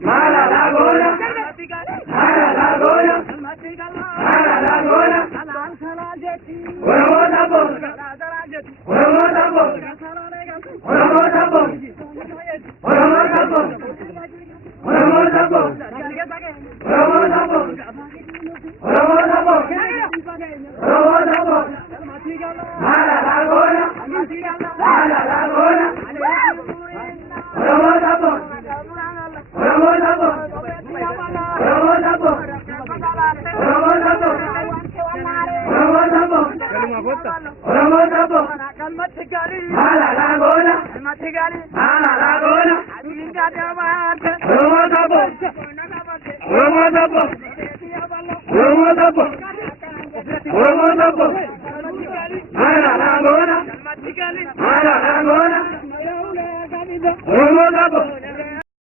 Mala Laguna, Mala Laguna, Mala Laguna, Oromotabo, Oromotabo, Oromotabo, Oromotabo, Oromotabo, Oromotabo, Oromotabo, Oromotabo, Mala Laguna, Mala Laguna, Oromotabo, Oromotabo, Oromotabo, Oromotabo, Oromotabo, Mala Laguna, Mala Laguna, Oromotabo, Oromotabo, Oromotabo, Oromotabo, Mala Laguna, Mala Laguna, Oromotabo.